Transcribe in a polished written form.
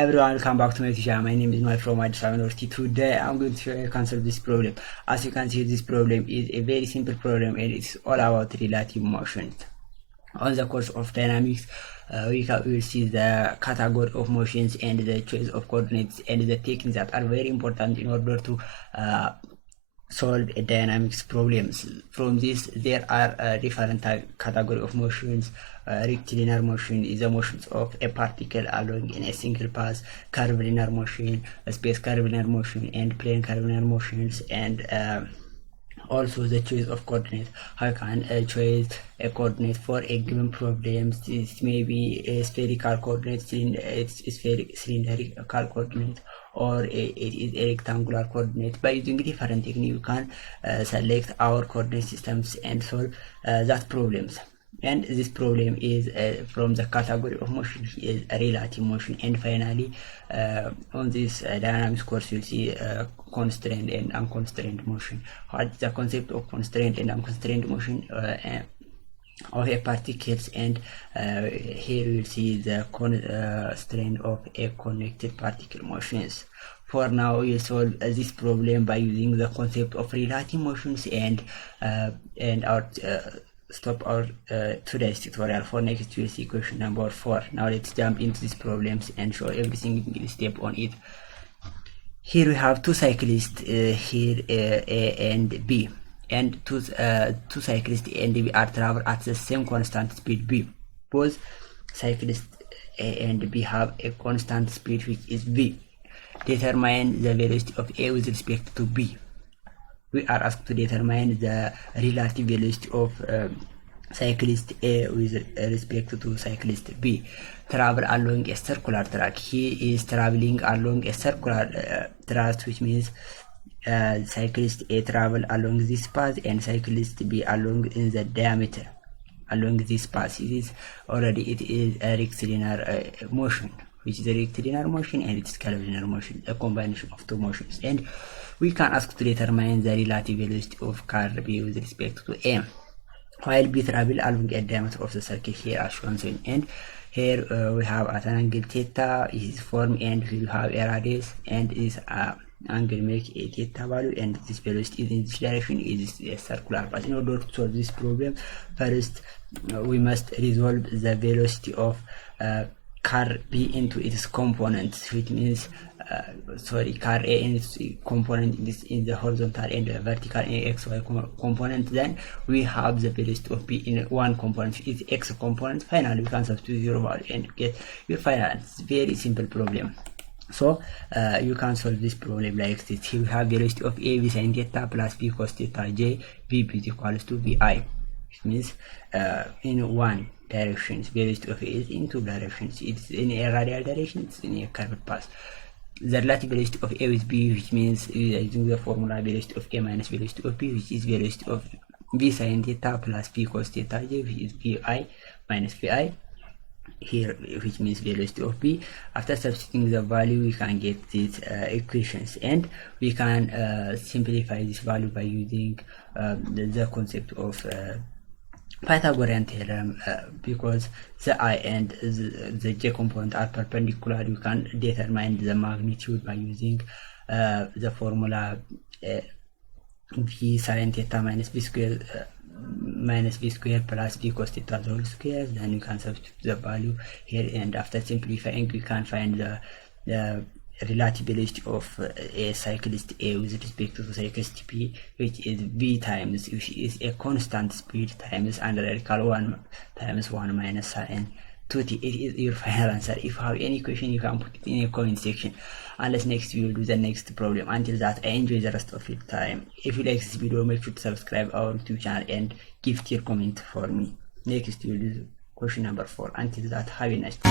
Hi everyone, welcome back to my channel. My name is Noel from ADDIS University. Today I'm going to show you how to answer this problem. As you can see, this problem is a very simple problem and it's all about relative motion. On the course of dynamics, we will see the category of motions and the choice of coordinates and the techniques that are very important in order to solve dynamics problems. From this, there are different category of motions. Rectilinear motion is the motions of a particle along in a single path, curvilinear motion, space curvilinear motion, and plane curvilinear motions, and also the choice of coordinate. How can choose a coordinate for a given problem? This may be a spherical coordinate, it's cylindrical coordinate, or it is a rectangular coordinate. By using different techniques, you can select our coordinate systems and solve that problems. And this problem is from the category of motion is relative motion. And finally, on this dynamics course, you'll see constrained and unconstrained motion. What is the concept of constrained and unconstrained motion of a particles? And here we'll see the constraint of a connected particle motions. For now, we'll solve this problem by using the concept of relative motions and our stop our today's tutorial. For next, we'll see question number 4. Now let's jump into these problems and show everything step on it. Here we have two cyclists, here A and B, and two cyclists A and B are travel at the same constant speed B. Both cyclists A and B have a constant speed which is V. Determine the velocity of A with respect to B. We are asked to determine the relative velocity of cyclist A with respect to cyclist B. Travel along a circular track. He is traveling along a circular track, which means cyclist A travel along this path and cyclist B along in the diameter along this path. It is a rectilinear motion, which is a rectilinear motion, and it's curvilinear motion, a combination of two motions. And we can ask to determine the relative velocity of car B with respect to A, while B travel along a diameter of the circle here as shown. And here we have at an angle theta is formed, and we have a radius, and this angle make a theta value, and this velocity is in this direction, is a circular path. In order to solve this problem, first we must resolve the velocity of car B into its components, which means car A in its component is in the horizontal and the vertical in XY component. Then we have the velocity of B in one component, is X component. Finally, we can substitute 0 value and get your final. It's very simple problem. So you can solve this problem like this. Here we have velocity of A, V sin theta plus B cos theta j, V is equals to VI, which means in one directions, velocity of A is in two directions. It's in a radial direction, it's in a curved path. The relative velocity of A with B, which means using the formula velocity of A minus velocity of B, which is velocity of V sin theta plus B cos theta j, which is VI minus VI here, which means velocity of B. After substituting the value, we can get these equations, and we can simplify this value by using the concept of Pythagorean theorem. Because the I and the j component are perpendicular, you can determine the magnitude by using the formula V sin theta minus V square plus B cos theta whole square. Then you can substitute the value here, and after simplifying, you can find the relative velocity of a cyclist A with respect to cyclist B, which is V times, which is a constant speed, times under radical 1 times 1 minus sin 2t. It is your final answer. If you have any question, you can put it in a comment section. Unless next we will do the next problem. Until that, I enjoy the rest of your time. If you like this video, make sure to subscribe our YouTube channel and give your comment for me. Next we will do question number 4. Until that, have a nice day.